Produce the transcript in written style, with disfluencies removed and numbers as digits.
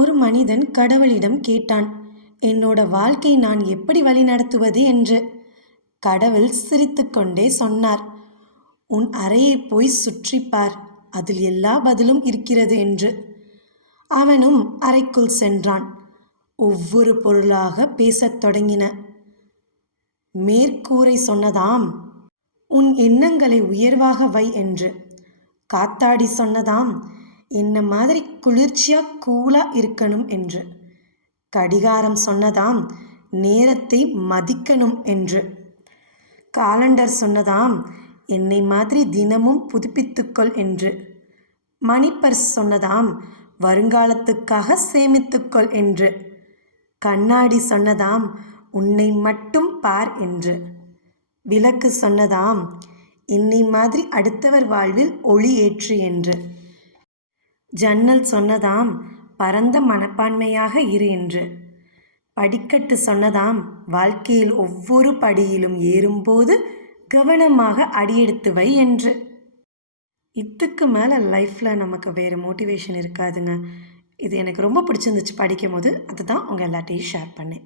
ஒரு மனிதன் கடவுளிடம் கேட்டான், என்னோட வாழ்க்கை நான் எப்படி வழிநடத்துவது என்று. கடவுள் சிரித்துக்கொண்டே சொன்னார், உன் அறையை போய் சுற்றிப்பார், அதில் எல்லா பதிலும் இருக்கிறது என்று. அவனும் அறைக்குள் சென்றான். ஒவ்வொரு பொருளாக பேசத் தொடங்கின. மேற்கூரை சொன்னதாம், உன் எண்ணங்களை உயர்வாக வை என்று. காத்தாடி சொன்னதாம், என்ன மாதிரி குளிர்ச்சியா கூலா இருக்கணும் என்று. கடிகாரம் சொன்னதாம், நேரத்தை மதிக்கணும் என்று. காலண்டர் சொன்னதாம், என்னை மாதிரி தினமும் புதுப்பித்துக்கொள் என்று. மணிப்பர்ஸ் சொன்னதாம், வருங்காலத்துக்காக சேமித்துக்கொள் என்று. கண்ணாடி சொன்னதாம், உன்னை மட்டும் பார் என்று. விளக்கு சொன்னதாம், என்னை மாதிரி அடுத்தவர் வாழ்வில் ஒளி ஏற்று என்று. ஜன்னல் சொன்னதாம், பரந்த மனப்பான்மையாக இரு என்று. படிக்கட்டு சொன்னதாம், வாழ்க்கையில் ஒவ்வொரு படியிலும் ஏறும்போது கவனமாக அடியெடுத்து வை என்று. இதுக்கு மேலே லைஃப்பில் நமக்கு வேறு மோட்டிவேஷன் இருக்காதுங்க. இது எனக்கு ரொம்ப பிடிச்சிருந்துச்சு படிக்கும் போது. அதுதான் உங்கள் எல்லாத்தையும் ஷேர் பண்ணேன்.